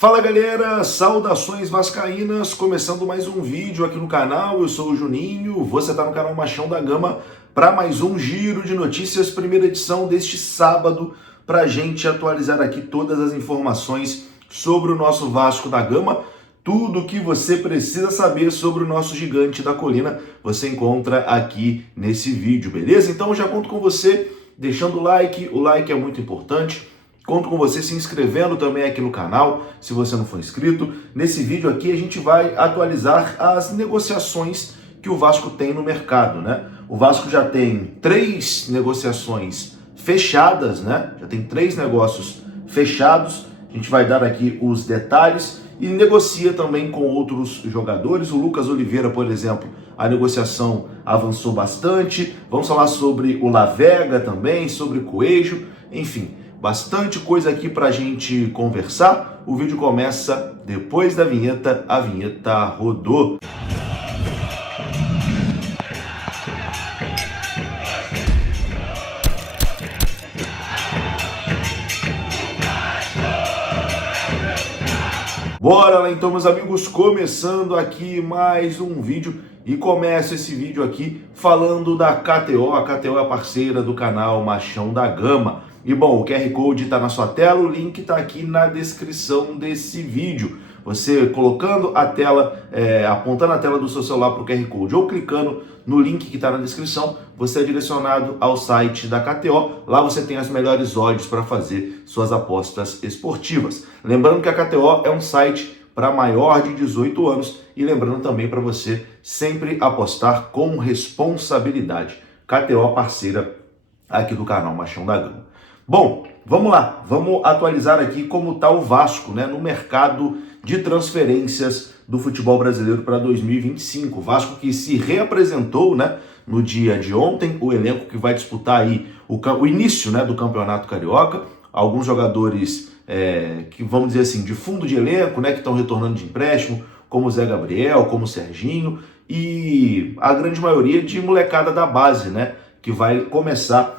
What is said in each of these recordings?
Fala galera, saudações vascaínas, começando mais um vídeo aqui no canal. Eu sou o Juninho, você está no canal Machão da Gama para mais um giro de notícias, primeira edição deste sábado, para a gente atualizar aqui todas as informações sobre o nosso Vasco da Gama. Tudo o que você precisa saber sobre o nosso gigante da colina você encontra aqui nesse vídeo, beleza? Então eu já conto com você deixando o like é muito importante. Conto com você se inscrevendo também aqui no canal, se você não for inscrito. Nesse vídeo aqui a gente vai atualizar as negociações que o Vasco tem no mercado, né? O Vasco já tem 3 negociações fechadas, né? Já tem 3 negócios fechados. A gente vai dar aqui os detalhes e negocia também com outros jogadores. O Lucas Oliveira, por exemplo, a negociação avançou bastante. Vamos falar sobre o Lavega também, sobre o Coelho, enfim. Bastante coisa aqui para a gente conversar. O vídeo começa depois da vinheta. A vinheta rodou. Bora lá então, meus amigos, começando aqui mais um vídeo. E começa esse vídeo aqui falando da KTO. A KTO é a parceira do canal Machão da Gama. E bom, o QR Code está na sua tela, o link está aqui na descrição desse vídeo. Você colocando a tela, apontando a tela do seu celular para o QR Code ou clicando no link que está na descrição, você é direcionado ao site da KTO. Lá você tem as melhores odds para fazer suas apostas esportivas. Lembrando que a KTO é um site para maior de 18 anos e lembrando também para você sempre apostar com responsabilidade. KTO parceira aqui do canal Machão da Gama. Bom, vamos lá, vamos atualizar aqui como está o Vasco, né, no mercado de transferências do futebol brasileiro para 2025. O Vasco que se reapresentou, né, no dia de ontem, o elenco que vai disputar aí o início, né, do Campeonato Carioca. Alguns jogadores que, vamos dizer assim, de fundo de elenco, né, que estão retornando de empréstimo, como o Zé Gabriel, como o Serginho, e a grande maioria de molecada da base, né, que vai começar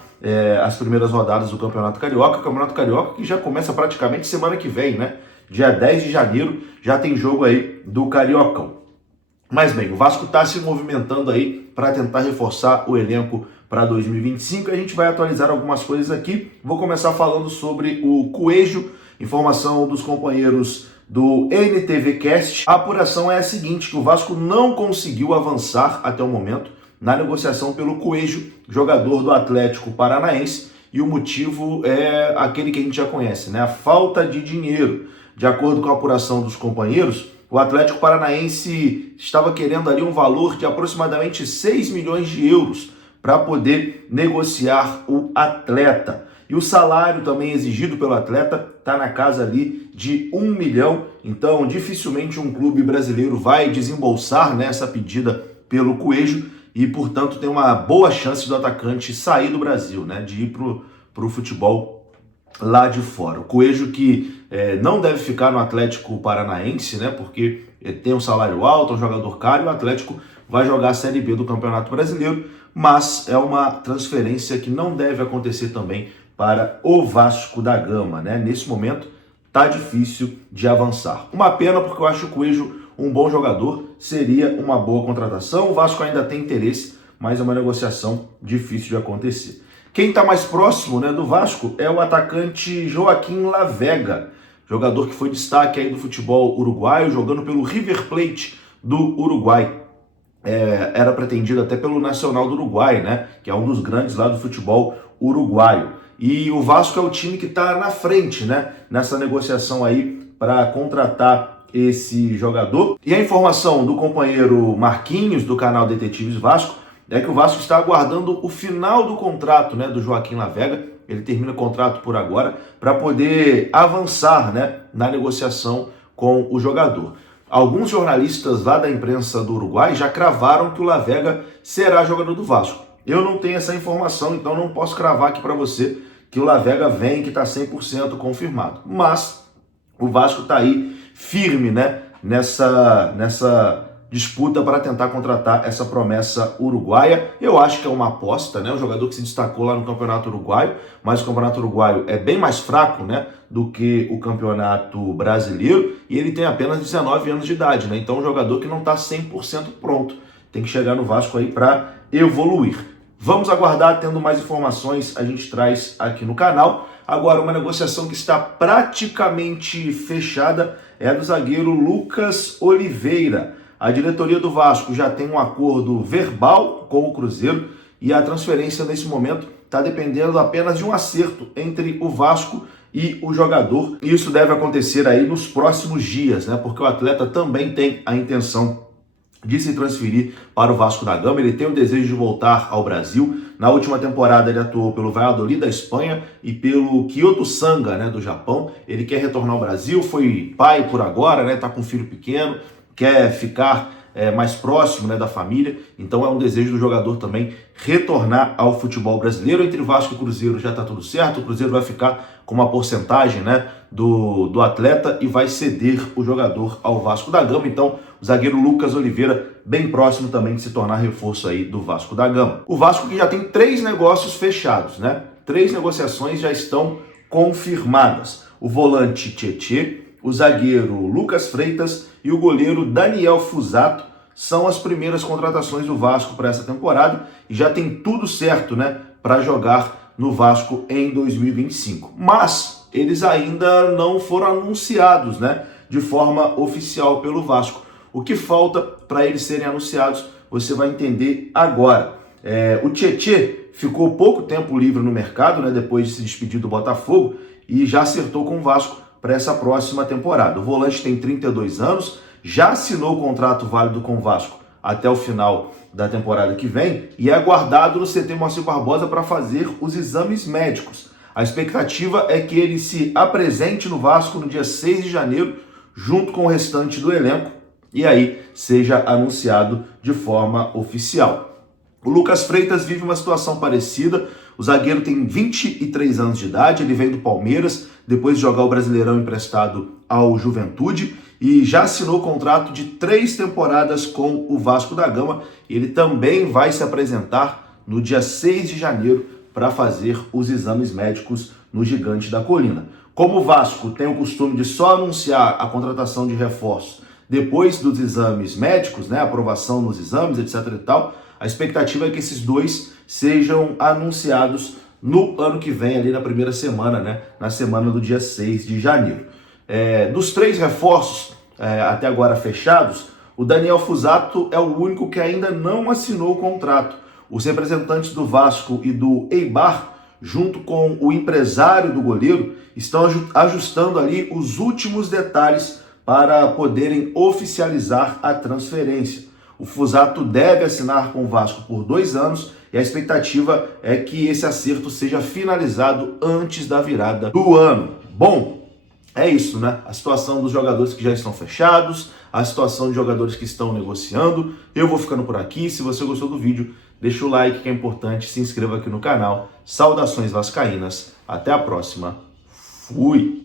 as primeiras rodadas do Campeonato Carioca. O Campeonato Carioca que já começa praticamente semana que vem, né? Dia 10 de janeiro já tem jogo aí do Cariocão. Mas bem, o Vasco está se movimentando aí para tentar reforçar o elenco para 2025. A gente vai atualizar algumas coisas aqui. Vou começar falando sobre o Coelho, informação dos companheiros do NTVcast. A apuração é a seguinte, que o Vasco não conseguiu avançar até o momento na negociação pelo Coelho, jogador do Atlético Paranaense, e o motivo é aquele que a gente já conhece, né? A falta de dinheiro. De acordo com a apuração dos companheiros, o Atlético Paranaense estava querendo ali um valor de aproximadamente 6 milhões de euros para poder negociar o atleta. E o salário também exigido pelo atleta está na casa ali de 1 milhão. Então, dificilmente um clube brasileiro vai desembolsar nessa pedida pelo Coelho. E, portanto, tem uma boa chance do atacante sair do Brasil, né? De ir pro futebol lá de fora. O Coelho que não deve ficar no Atlético Paranaense, né? Porque tem um salário alto, é um jogador caro, e o Atlético vai jogar a Série B do Campeonato Brasileiro, mas é uma transferência que não deve acontecer também para o Vasco da Gama, né? Nesse momento, tá difícil de avançar. Uma pena, porque eu acho o Coelho um bom jogador, seria uma boa contratação. O Vasco ainda tem interesse, mas é uma negociação difícil de acontecer. Quem está mais próximo, né, do Vasco é o atacante Joaquim Lavega, jogador que foi destaque aí do futebol uruguaio, jogando pelo River Plate do Uruguai. Era pretendido até pelo Nacional do Uruguai, né, que é um dos grandes lá do futebol uruguaio. E o Vasco é o time que está na frente, né, nessa negociação aí para contratar esse jogador. E a informação do companheiro Marquinhos, do canal Detetives Vasco, é que o Vasco está aguardando o final do contrato, né, do Joaquim Lavega. Ele termina o contrato por agora para poder avançar, né, na negociação com o jogador. Alguns jornalistas lá da imprensa do Uruguai já cravaram que o Lavega será jogador do Vasco. Eu não tenho essa informação, então não posso cravar aqui para você que o Lavega vem, que está 100% confirmado. Mas o Vasco está aí firme, né, nessa disputa para tentar contratar essa promessa uruguaia. Eu acho que é uma aposta, né? Um jogador que se destacou lá no Campeonato Uruguaio, mas o Campeonato Uruguaio é bem mais fraco, né, do que o Campeonato Brasileiro, e ele tem apenas 19 anos de idade, né? Então é um jogador que não está 100% pronto. Tem que chegar no Vasco aí para evoluir. Vamos aguardar, tendo mais informações a gente traz aqui no canal. Agora, uma negociação que está praticamente fechada é a do zagueiro Lucas Oliveira. A diretoria do Vasco já tem um acordo verbal com o Cruzeiro e a transferência nesse momento está dependendo apenas de um acerto entre o Vasco e o jogador. E isso deve acontecer aí nos próximos dias, né? Porque o atleta também tem a intenção de se transferir para o Vasco da Gama. Ele tem o desejo de voltar ao Brasil. Na última temporada ele atuou pelo Valladolid da Espanha e pelo Kyoto Sanga, né, do Japão. Ele quer retornar ao Brasil, foi pai por agora, né, tá com um filho pequeno, quer ficar mais próximo, né, da família. Então é um desejo do jogador também retornar ao futebol brasileiro. Entre Vasco e Cruzeiro já está tudo certo. O Cruzeiro vai ficar com uma porcentagem, né, do atleta e vai ceder o jogador ao Vasco da Gama. Então o zagueiro Lucas Oliveira bem próximo também de se tornar reforço aí do Vasco da Gama. O Vasco que já tem 3 negócios fechados, né? 3 negociações já estão confirmadas. O volante Tietê, o zagueiro Lucas Freitas e o goleiro Daniel Fusato são as primeiras contratações do Vasco para essa temporada e já tem tudo certo, né, para jogar no Vasco em 2025. Mas eles ainda não foram anunciados, né, de forma oficial pelo Vasco. O que falta para eles serem anunciados, você vai entender agora. O Tietê ficou pouco tempo livre no mercado, né, depois de se despedir do Botafogo, e já acertou com o Vasco para essa próxima temporada. O volante tem 32 anos, já assinou o contrato válido com o Vasco até o final da temporada que vem e é aguardado no CT Moacir Barbosa para fazer os exames médicos. A expectativa é que ele se apresente no Vasco no dia 6 de janeiro, junto com o restante do elenco, e aí seja anunciado de forma oficial. O Lucas Freitas vive uma situação parecida. O zagueiro tem 23 anos de idade, ele veio do Palmeiras, depois de jogar o Brasileirão emprestado ao Juventude, e já assinou o contrato de 3 temporadas com o Vasco da Gama. Ele também vai se apresentar no dia 6 de janeiro para fazer os exames médicos no Gigante da Colina. Como o Vasco tem o costume de só anunciar a contratação de reforços depois dos exames médicos, né, aprovação nos exames, etc e tal, a expectativa é que esses 2 sejam anunciados no ano que vem, ali na primeira semana, né, na semana do dia 6 de janeiro. Dos 3 reforços até agora fechados, o Daniel Fusato é o único que ainda não assinou o contrato. Os representantes do Vasco e do Eibar, junto com o empresário do goleiro, estão ajustando ali os últimos detalhes para poderem oficializar a transferência. O Fusato deve assinar com o Vasco por 2 anos e a expectativa é que esse acerto seja finalizado antes da virada do ano. Bom, é isso, né? A situação dos jogadores que já estão fechados, a situação de jogadores que estão negociando. Eu vou ficando por aqui. Se você gostou do vídeo, deixa o like que é importante, se inscreva aqui no canal. Saudações vascaínas. Até a próxima. Fui!